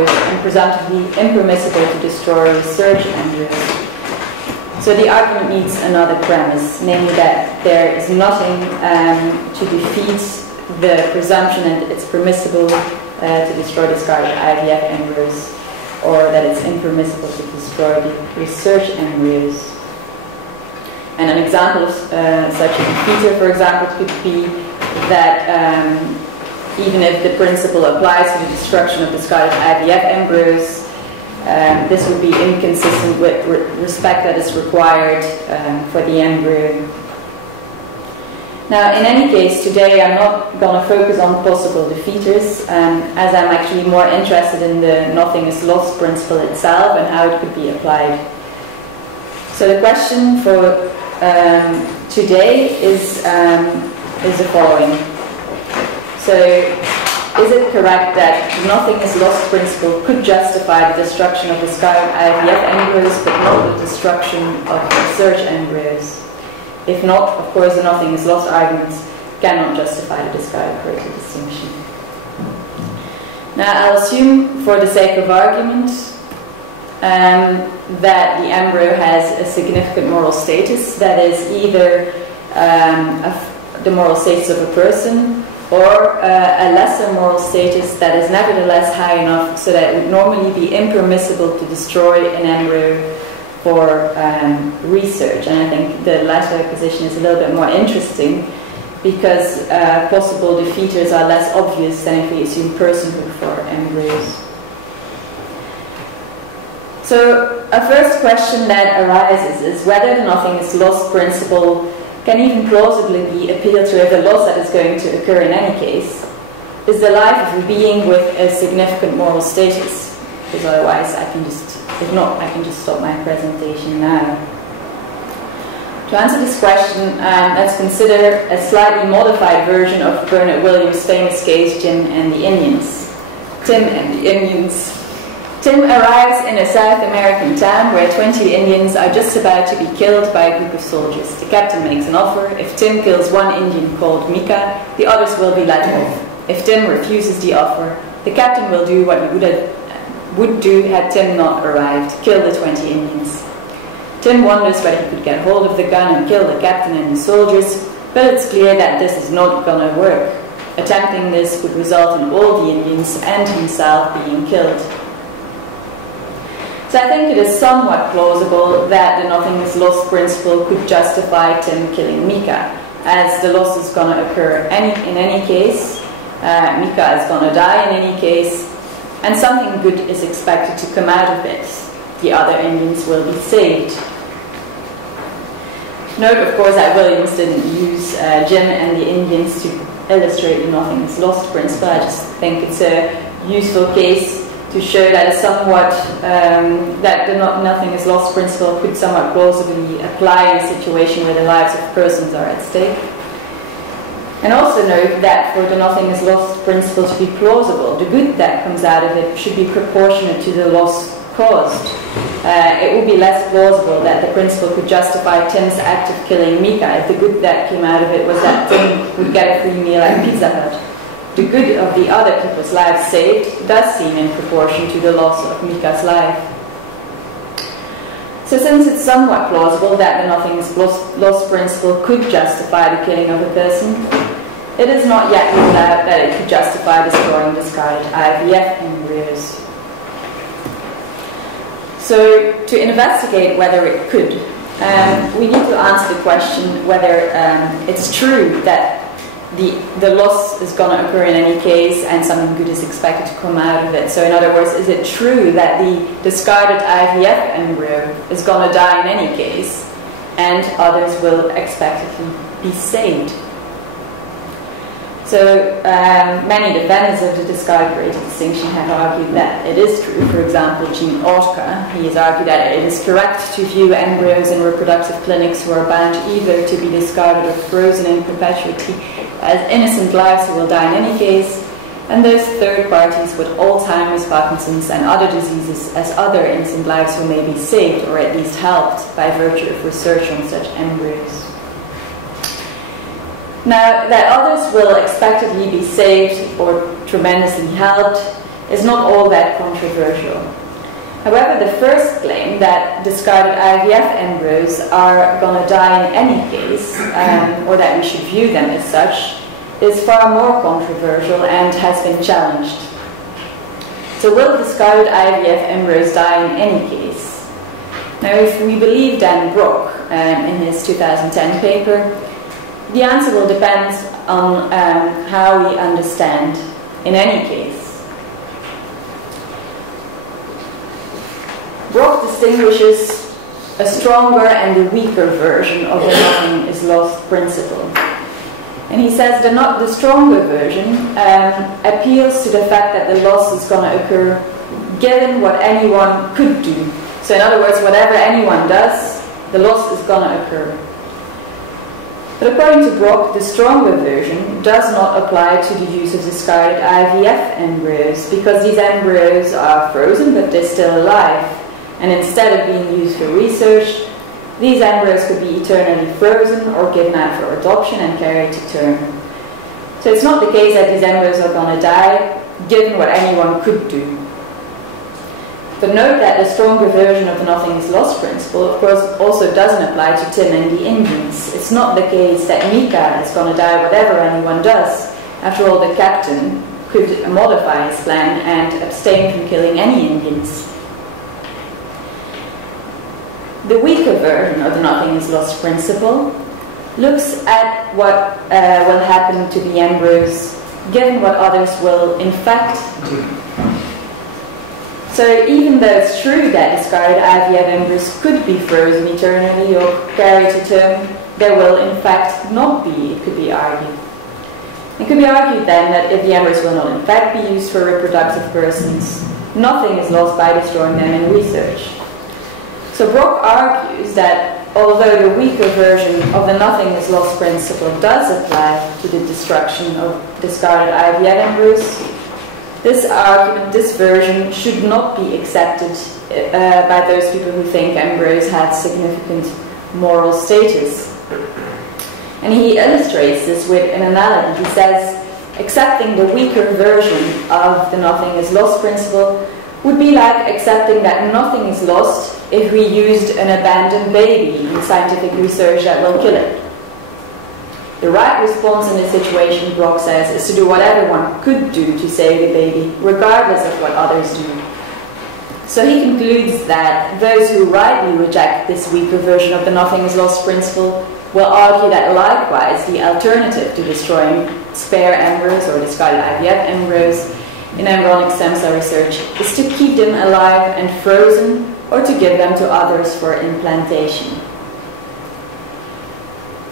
and presumptively impermissible to destroy research embryos. So the argument needs another premise, namely that there is nothing to defeat the presumption that it's permissible to destroy discarded IVF embryos, or that it's impermissible to destroy the research embryos. And an example of such a defeater, for example, could be that even if the principle applies to the destruction of discarded IVF embryos, this would be inconsistent with respect that is required for the embryo. Now, in any case, today I'm not going to focus on possible defeaters, as I'm actually more interested in the nothing is lost principle itself and how it could be applied. So the question for today is the following. So, is it correct that nothing is lost principle could justify the destruction of discarded IVF embryos, but not the destruction of research embryos? If not, of course, the nothing is lost arguments cannot justify the discarded created distinction. Now, I'll assume, for the sake of argument, that the embryo has a significant moral status, that is either the moral status of a person, or a lesser moral status that is nevertheless high enough so that it would normally be impermissible to destroy an embryo for research. And I think the latter position is a little bit more interesting because possible defeaters are less obvious than if we assume personhood for embryos. So a first question that arises is whether the nothing is lost principle can even plausibly be appealed to if the loss that is going to occur in any case is the life of a being with a significant moral status. Because otherwise I can just, if not, I can just stop my presentation now. To answer this question, let's consider a slightly modified version of Bernard Williams' famous case, Tim and the Indians. Tim and the Indians. Tim arrives in a South American town where 20 Indians are just about to be killed by a group of soldiers. The captain makes an offer. If Tim kills one Indian called Mika, the others will be let off. If Tim refuses the offer, the captain will do what he would do had Tim not arrived, kill the 20 Indians. Tim wonders whether he could get hold of the gun and kill the captain and the soldiers, but it's clear that this is not gonna work. Attempting this would result in all the Indians and himself being killed. So I think it is somewhat plausible that the nothing is lost principle could justify Tim killing Mika, as the loss is going to occur in any case, Mika is going to die in any case, and something good is expected to come out of it. The other Indians will be saved. Note, of course, that Williams didn't use Jim and the Indians to illustrate the nothing is lost principle. I just think it's a useful case to show that a somewhat that the nothing is lost principle could somewhat plausibly apply in a situation where the lives of persons are at stake. And also note that for the nothing is lost principle to be plausible, the good that comes out of it should be proportionate to the loss caused. It would be less plausible that the principle could justify Tim's act of killing Mika if the good that came out of it was that Tim would get a free meal at Pizza Hut. The good of the other people's lives saved does seem in proportion to the loss of Mika's life. So since it's somewhat plausible that the nothing is lost principle could justify the killing of a person, it is not yet ruled out that it could justify destroying discarded IVF embryos. So to investigate whether it could, we need to answer the question whether it's true that the loss is going to occur in any case and something good is expected to come out of it. So in other words, is it true that the discarded IVF embryo is going to die in any case and others will expectedly be saved? So many defenders of the discarded created distinction have argued that it is true. For example, Jean Ortka, he has argued that it is correct to view embryos in reproductive clinics who are bound either to be discarded or frozen in perpetuity as innocent lives who will die in any case, and those third parties with Alzheimer's, Parkinson's and other diseases as other innocent lives who may be saved or at least helped by virtue of research on such embryos. Now, that others will expectedly be saved or tremendously helped is not all that controversial. However, the first claim that discarded IVF embryos are going to die in any case, or that we should view them as such, is far more controversial and has been challenged. So will discarded IVF embryos die in any case? Now, if we believe Dan Brock in his 2010 paper, the answer will depend on how we understand in any case. Brock distinguishes a stronger and a weaker version of the nothing is lost principle. And he says the stronger version appeals to the fact that the loss is going to occur given what anyone could do. So in other words, whatever anyone does, the loss is going to occur. But according to Brock, the stronger version does not apply to the use of discarded IVF embryos, because these embryos are frozen but they're still alive. And instead of being used for research, these embryos could be eternally frozen or given out for adoption and carried to term. So it's not the case that these embryos are going to die, given what anyone could do. But note that the stronger version of the nothing is lost principle, of course, also doesn't apply to Tim and the Indians. It's not the case that Mika is going to die whatever anyone does. After all, the captain could modify his plan and abstain from killing any Indians. The weaker version of the nothing is lost principle looks at what will happen to the embryos given what others will in fact do. So even though it's true that discarded IVF embryos could be frozen eternally or carried to term, there will in fact not be, it could be argued. It could be argued then that if the embryos will not in fact be used for reproductive purposes, nothing is lost by destroying them in research. So Brock argues that although the weaker version of the nothing is lost principle does apply to the destruction of discarded IVF embryos, this argument, this version, should not be accepted by those people who think embryos had significant moral status. And he illustrates this with an analogy. He says, accepting the weaker version of the nothing is lost principle would be like accepting that nothing is lost if we used an abandoned baby in scientific research that will kill it. The right response in this situation, Brock says, is to do whatever one could do to save the baby, regardless of what others do. So he concludes that those who rightly reject this weaker version of the nothing is lost principle will argue that likewise the alternative to destroying spare embryos or discarded IVF embryos in embryonic stem cell research is to keep them alive and frozen or to give them to others for implantation.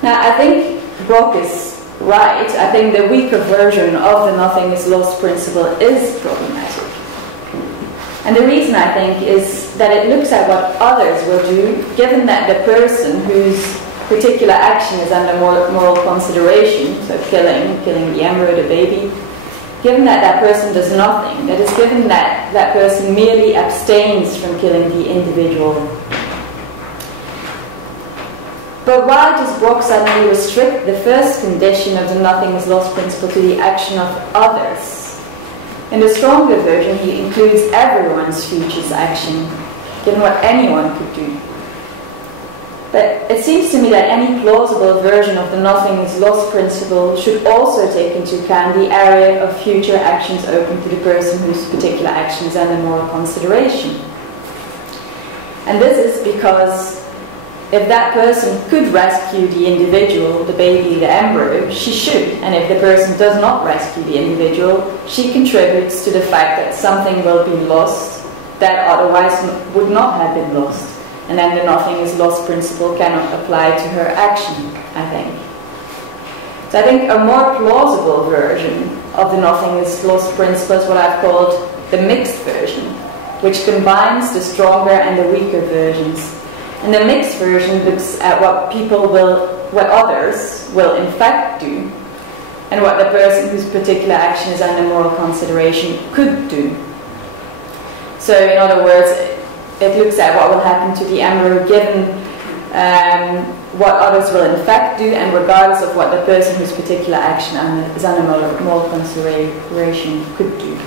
Now, I think Brock is right. I think the weaker version of the nothing is lost principle is problematic. And the reason, I think, is that it looks at what others will do, given that the person whose particular action is under moral consideration, so killing the embryo, the baby, given that that person does nothing, that is, given that that person merely abstains from killing the individual. But why does Brock suddenly restrict the first condition of the nothing is lost principle to the action of others? In the stronger version, he includes everyone's future action, given what anyone could do. But it seems to me that any plausible version of the nothing is lost principle should also take into account the area of future actions open to the person whose particular action is under moral consideration. And this is because if that person could rescue the individual, the baby, the embryo, she should. And if the person does not rescue the individual, she contributes to the fact that something will be lost that otherwise would not have been lost. And then the nothing is lost principle cannot apply to her action, I think. So I think a more plausible version of the nothing is lost principle is what I've called the mixed version, which combines the stronger and the weaker versions. And the mixed version looks at what others will in fact do, and what the person whose particular action is under moral consideration could do. So in other words, it looks at what will happen to the embryo given what others will in fact do, and regardless of what the person whose particular action is under moral consideration could do.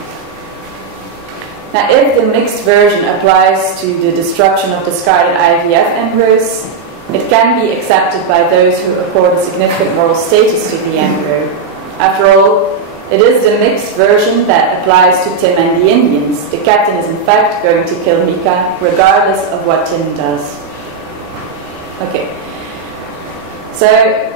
Now, if the mixed version applies to the destruction of discarded IVF embryos, it can be accepted by those who accord a significant moral status to the embryo. After all, it is the mixed version that applies to Tim and the Indians. The captain is in fact going to kill Mika, regardless of what Tim does. Okay. So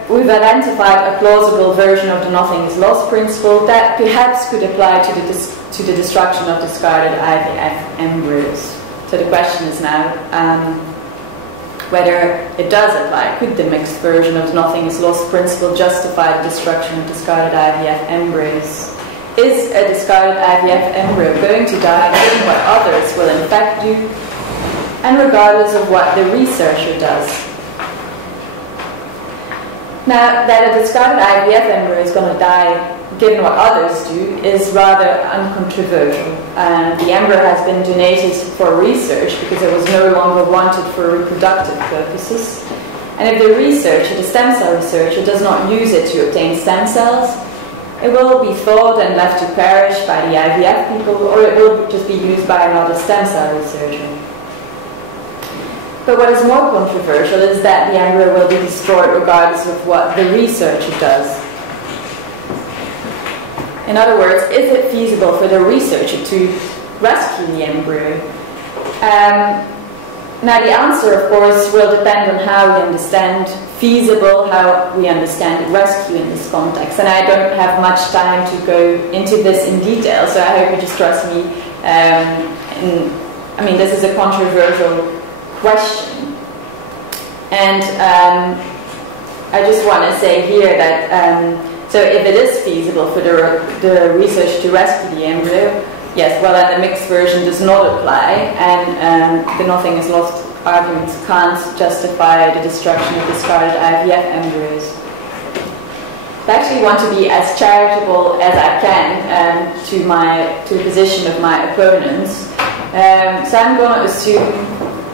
we've identified a plausible version of the nothing is lost principle that perhaps could apply to the destruction of discarded IVF embryos. So the question is now whether it does apply. Could the mixed version of the nothing is lost principle justify the destruction of discarded IVF embryos? Is a discarded IVF embryo going to die given what others will in fact do, and regardless of what the researcher does? Now, that a discarded IVF embryo is going to die given what others do is rather uncontroversial. The embryo has been donated for research because it was no longer wanted for reproductive purposes. And if the researcher, the stem cell researcher, does not use it to obtain stem cells, it will be thawed and left to perish by the IVF people, or it will just be used by another stem cell researcher. But what is more controversial is that the embryo will be destroyed regardless of what the researcher does. In other words, is it feasible for the researcher to rescue the embryo? Now the answer, of course, will depend on how we understand feasible, how we understand rescue in this context. And I don't have much time to go into this in detail, so I hope you just trust me. I mean, this is a controversial question. And I just want to say here that so if it is feasible for the research to rescue the embryo, yes, well then the mixed version does not apply, and the nothing is lost argument can't justify the destruction of discarded IVF embryos. I actually want to be as charitable as I can to the position of my opponents. So I'm going to assume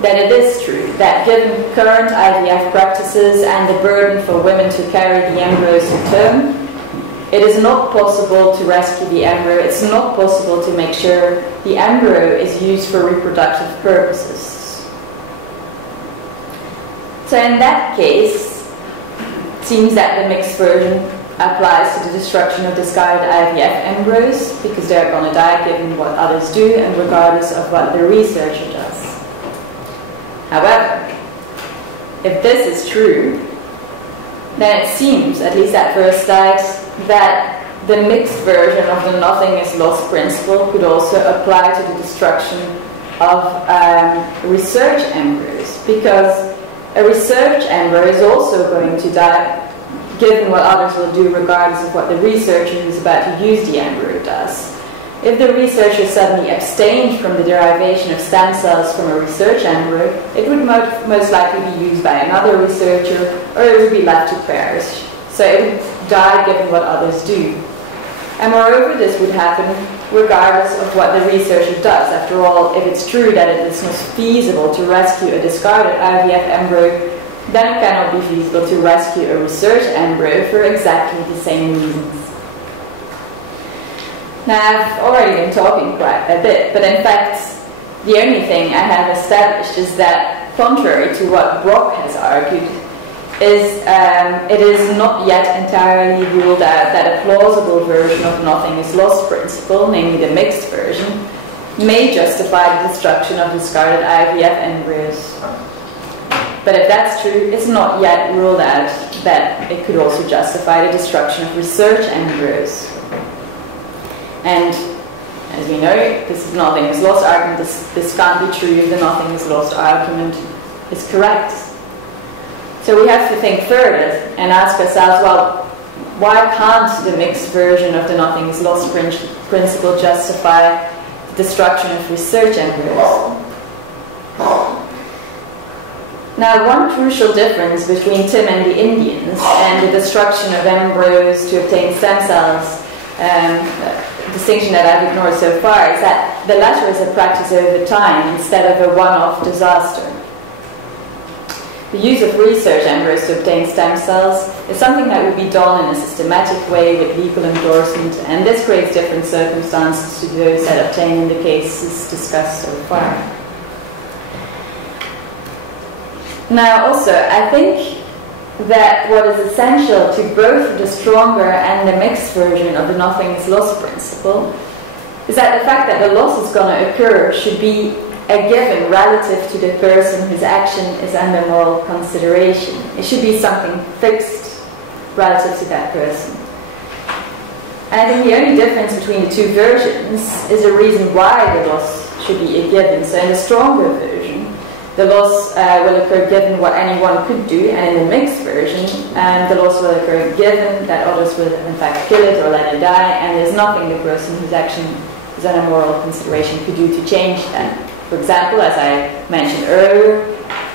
that it is true that given current IVF practices and the burden for women to carry the embryos to term, it is not possible to rescue the embryo. It's not possible to make sure the embryo is used for reproductive purposes. So in that case, it seems that the mixed version applies to the destruction of discarded IVF embryos because they're going to die given what others do and regardless of what the researcher does. However, if this is true, then it seems, at least at first sight, that the mixed version of the nothing is lost principle could also apply to the destruction of research embryos, because a research embryo is also going to die given what others will do regardless of what the researcher who's about to use the embryo does. If the researcher suddenly abstained from the derivation of stem cells from a research embryo, it would most likely be used by another researcher, or it would be left to perish. So it would die given what others do. And moreover, this would happen regardless of what the researcher does. After all, if it's true that it is not feasible to rescue a discarded IVF embryo, then it cannot be feasible to rescue a research embryo for exactly the same reasons. Now, I've already been talking quite a bit, but in fact, the only thing I have established is that, contrary to what Brock has argued, it is not yet entirely ruled out that a plausible version of nothing is lost principle, namely the mixed version, may justify the destruction of discarded IVF embryos. But if that's true, it's not yet ruled out that it could also justify the destruction of research embryos. And as we know, this is nothing is lost argument. This can't be true if the nothing is lost argument is correct. So we have to think further and ask ourselves, well, why can't the mixed version of the nothing is lost principle justify the destruction of research embryos? Now, one crucial difference between Tim and the Indians and the destruction of embryos to obtain stem cells, distinction that I've ignored so far, is that the latter is a practice over time instead of a one-off disaster. the use of research embryos to obtain stem cells is something that would be done in a systematic way with legal endorsement, and this creates different circumstances to those that obtain in the cases discussed so far. Now also, I think that what is essential to both the stronger and the mixed version of the nothing is lost principle is that the fact that the loss is going to occur should be a given relative to the person whose action is under moral consideration. It should be something fixed relative to that person. And I think the only difference between the two versions is a reason why the loss should be a given. So in the stronger version, the loss will occur given what anyone could do, and in the mixed version, the loss will occur given that others will in fact kill it or let it die, and there's nothing the person whose action is under moral consideration could do to change that. For example, as I mentioned earlier,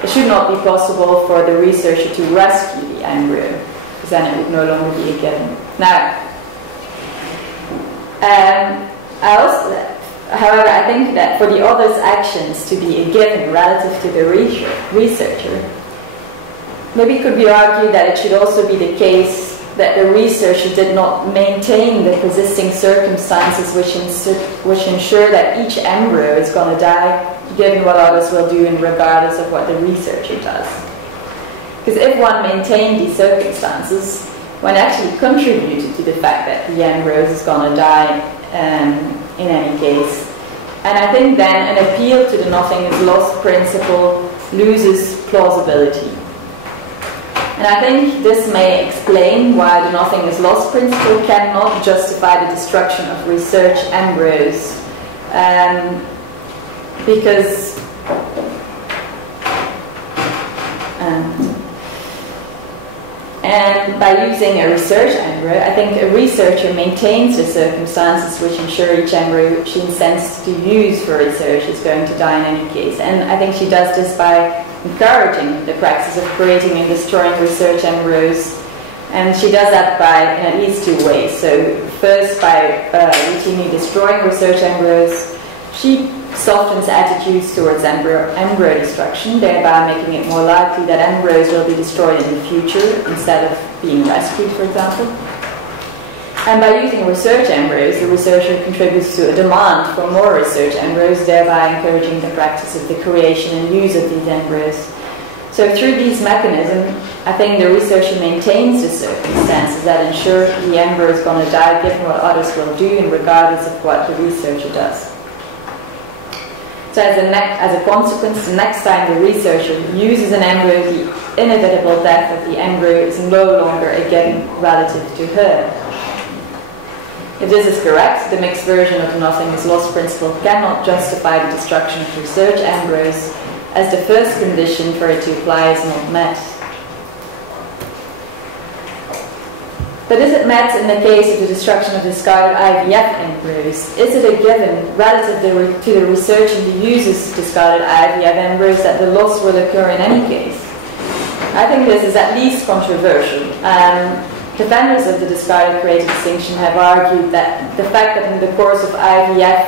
it should not be possible for the researcher to rescue the embryo, because then it would no longer be a given. Now, however, I think that for the other's actions to be a given relative to the researcher, maybe it could be argued that it should also be the case that the researcher did not maintain the persisting circumstances which ensure that each embryo is going to die, given what others will do and regardless of what the researcher does. Because if one maintained these circumstances, one actually contributed to the fact that the embryo is going to die in any case. And I think then an appeal to the nothing is lost principle loses plausibility. And I think this may explain why the nothing is lost principle cannot justify the destruction of research embryos. Because and by using a research embryo, I think a researcher maintains the circumstances which ensure each embryo she intends to use for research is going to die in any case. And I think she does this by encouraging the practice of creating and destroying research embryos, and she does that by in at least two ways. So first, by routinely destroying research embryos, she softens attitudes towards embryo destruction, thereby making it more likely that embryos will be destroyed in the future instead of being rescued, for example. And by using research embryos, the researcher contributes to a demand for more research embryos, thereby encouraging the practice of the creation and use of these embryos. So through these mechanisms, I think the researcher maintains the circumstances that ensure the embryo is going to die, given what others will do and regardless of what the researcher does. So as a consequence, the next time the researcher uses an embryo, the inevitable death of the embryo is no longer a given relative to her. If this is correct, the mixed version of the nothing is lost principle cannot justify the destruction of research embryos, as the first condition for it to apply is not met. But is it met in the case of the destruction of discarded IVF embryos? Is it a given relative to the researcher who uses discarded IVF embryos that the loss will occur in any case? I think this is at least controversial. Defenders of the discarded created distinction have argued that the fact that in the course of IVF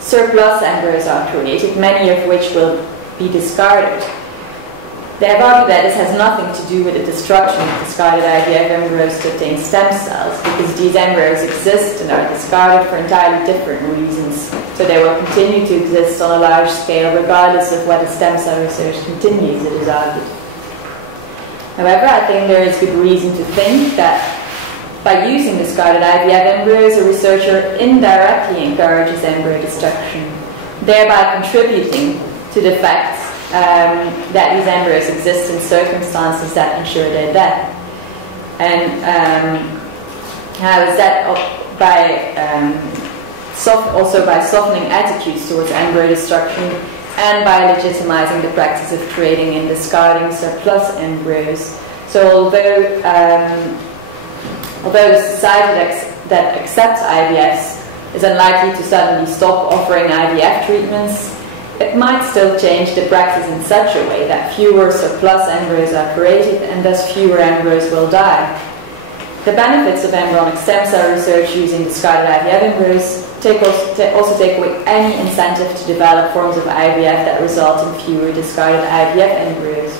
surplus embryos are created, many of which will be discarded. They have argued that this has nothing to do with the destruction of discarded IVF embryos to obtain stem cells, because these embryos exist and are discarded for entirely different reasons. So they will continue to exist on a large scale regardless of whether stem cell research continues, it is argued. However, I think there is good reason to think that by using discarded IVF embryos, a researcher indirectly encourages embryo destruction, thereby contributing to the fact that these embryos exist in circumstances that ensure their death. And how is that? Also by softening attitudes towards embryo destruction, and by legitimizing the practice of creating and discarding surplus embryos. So although a society that accepts IVFs is unlikely to suddenly stop offering IVF treatments, it might still change the practice in such a way that fewer surplus embryos are created and thus fewer embryos will die. The benefits of embryonic stem cell research using discarded IVF embryos also take away any incentive to develop forms of IVF that result in fewer discarded IVF embryos.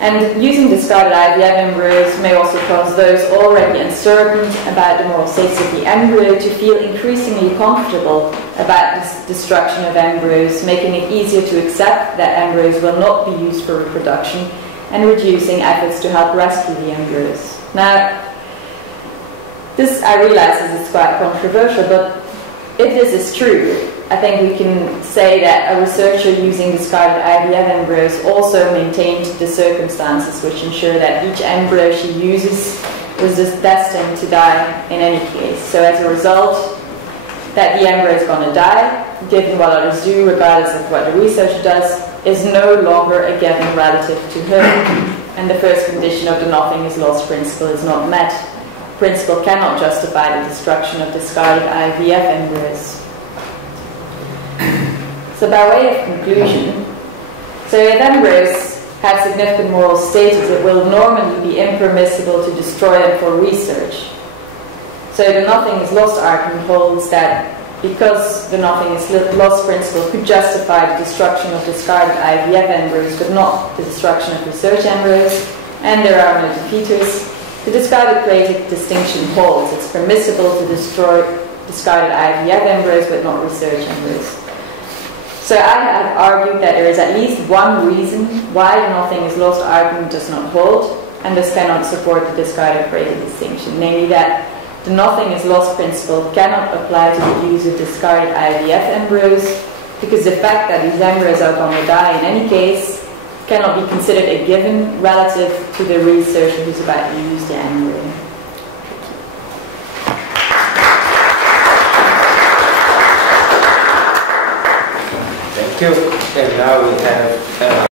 And using discarded IVF embryos may also cause those already uncertain about the moral status of the embryo to feel increasingly comfortable about this destruction of embryos, making it easier to accept that embryos will not be used for reproduction and reducing efforts to help rescue the embryos. Now, this, I realize, is quite controversial, but if this is true, I think we can say that a researcher using discarded IVF embryos also maintained the circumstances which ensure that each embryo she uses was just destined to die in any case. So as a result, that the embryo is going to die, given what others do, regardless of what the researcher does, is no longer a given relative to her. And the first condition of the nothing is lost principle is not met. Principle cannot justify the destruction of discarded IVF embryos. So by way of conclusion, so if embryos have significant moral status, it will normally be impermissible to destroy them for research. So the nothing is lost argument holds that because the nothing is lost principle could justify the destruction of discarded IVF embryos, but not the destruction of research embryos, and there are no defeaters, the discarded created distinction holds. It's permissible to destroy discarded IVF embryos, but not research embryos. So I have argued that there is at least one reason why the nothing is lost argument does not hold, and this cannot support the discarded created distinction, namely that the nothing is lost principle cannot apply to the use of discarded IVF embryos, because the fact that these embryos are going to die in any case cannot be considered a given relative to the researcher who's about to use the embryo. Thank you. And now we have